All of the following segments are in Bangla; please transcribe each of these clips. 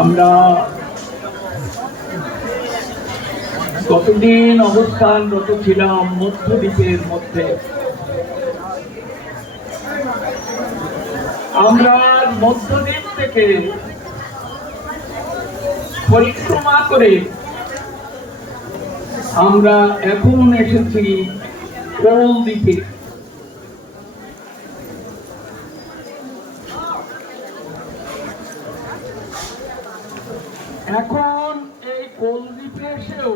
আমরা কতদিন অবস্থানরত ছিলাম মধ্যদ্বীপের মধ্যে। আমরা মধ্যদ্বীপ থেকে পরিক্রমা করে আমরা এখন এসেছি কোল দ্বীপে। এখন এই কোল দ্বীপে এসেও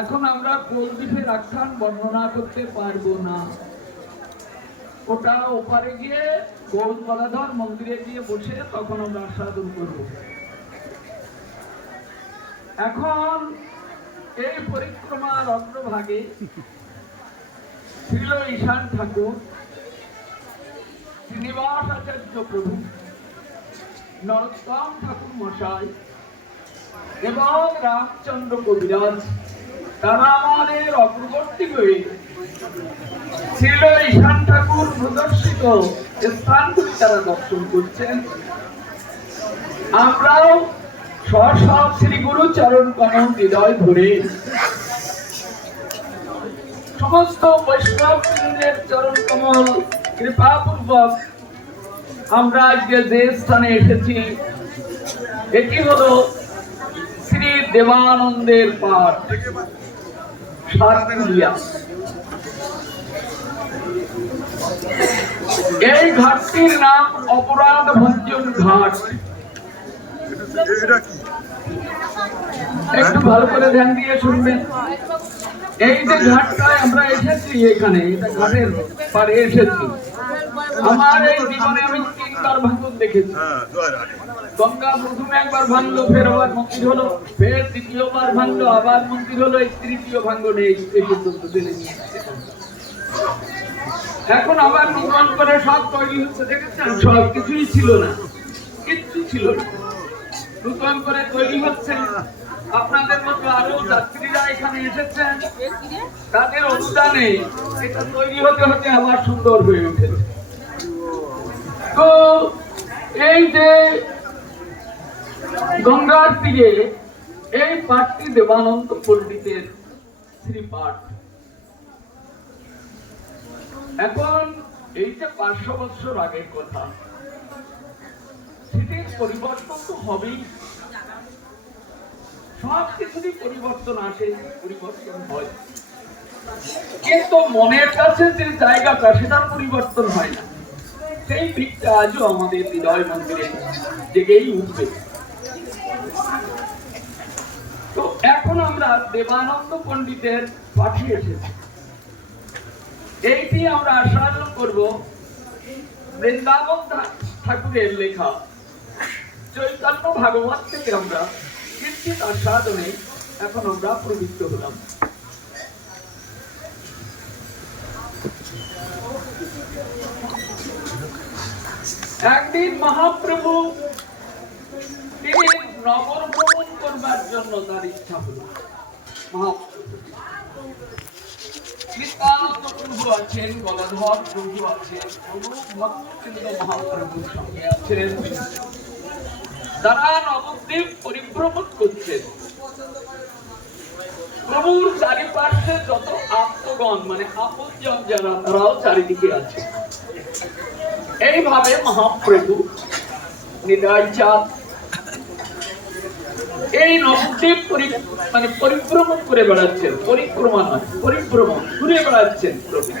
এখন আমরা কোল দ্বীপের আখ্যান বর্ণনা করতে পারবো না। ওটা ওপারে গিয়ে গৌর গদাধর মন্দিরে গিয়ে বসে তখন আমরা আস্বাদন করব। এখন এই পরিক্রমার অগ্রভাগে ছিল ঈশান ঠাকুর, শ্রীনিবাস আচার্য প্রভু, নরোত্তম ঠাকুর মশাই এবং রামচন্দ্র কবিরাজ। তারা আমাদের অগ্রবর্তী হয়ে ছিল ঈশান ঠাকুর প্রদর্শিত স্থানগুলি তারা দর্শন করছেন। আমরাও সব শ্রী গুরু চরণ কমল হৃদয় ধরে সমস্ত বৈষ্ণব চরণ কমল কৃপাপূর্বক আমরা আজকে যে স্থানে এসেছি এটি হলো শ্রী দেবানন্দের পাঠ সাতকুলিয়া। এই ঘাটটির নাম অপরাধ ভঞ্জন ঘাট। একটু ভালো করে ধ্যান দিয়ে শুনবেন। এই যে ঘাটটায় আমরা এসেছি, এখানে এটা ঘাটের পাড়ে এসেছি। আমার এই জীবনে আমি 3বার ভাঙন দেখেছি। গঙ্গা প্রথমে একবার ভাঙলো, ফের আবার মন্দির হলো, ফের দ্বিতীয়বার ভাঙলো, আবার মন্দির হলো, এই তৃতীয় ভাঙন এই পর্যন্ত চলে নিয়েছে। এখন আবার নতুন করে সব তৈরি হচ্ছে, দেখেছেন? সব কিছুই ছিল না, কিচ্ছু ছিল না, নতুন করে তৈরি হচ্ছে। আপনাদের মতো আরো যাত্রীরা এখানে এসেছেন, তাদের অনুদানে এটা তৈরি হতে হতে আবার সুন্দর হয়ে উঠেছে। তো এই যে গঙ্গার তীরে এই পাঠটি দেবানন্দ পণ্ডিতের শ্রীপাঠ। এখন এই যে 500 বছর আগের কথা, সেটির পরিবর্তন তো হবেই। সব কিছুরই পরিবর্তন আসে, পরিবর্তন হয়, কিন্তু মনের কাছে যে জায়গাটা সেটার পরিবর্তন হয় না। সেই দিকটা আজও আমাদের হৃদয় মন্দিরে জেগেই উঠবে। তো এখন আমরা দেবানন্দ পণ্ডিতের পাঠে এসেছি। এইটি আমরা আস্বাদন করব বৃন্দাবন ঠাকুরের লেখা চৈতন্য ভাগবত থেকে। আমরা কিঞ্চিত আস্বাদনে এখন আমরা প্রবৃত্ত হলাম। একদিন মহাপ্রভু তিনি নগর ভ্রমণ করবার জন্য তার ইচ্ছা হল। প্রভু আছেন, গদাধর প্রভু আছেন, মহাপ্রভুর সঙ্গে আছেন, তারা নবদ্বীপ পরিভ্রমণ করছেন। প্রভুর চারিপাশে যত আত্মগণ মানে আপনজন যারা, তারাও চারিদিকে আছে। এইভাবে মহাপ্রভু নিতাই চাঁদ এই নবদ্বীপ মানে পরিভ্রমণ করে বেড়াচ্ছেন। পরিক্রমা নয়, পরিভ্রমণ, ঘুরে বেড়াচ্ছেন প্রভু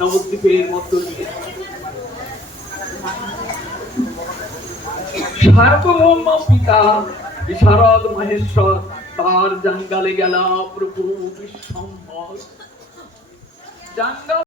নবদ্বীপের মধ্য দিয়ে। সার্বভৌম পিতা বিশারদ মহেশ্বর তার জঙ্গলে গেলা প্রভু বিশ্বম্ভর। জঙ্গল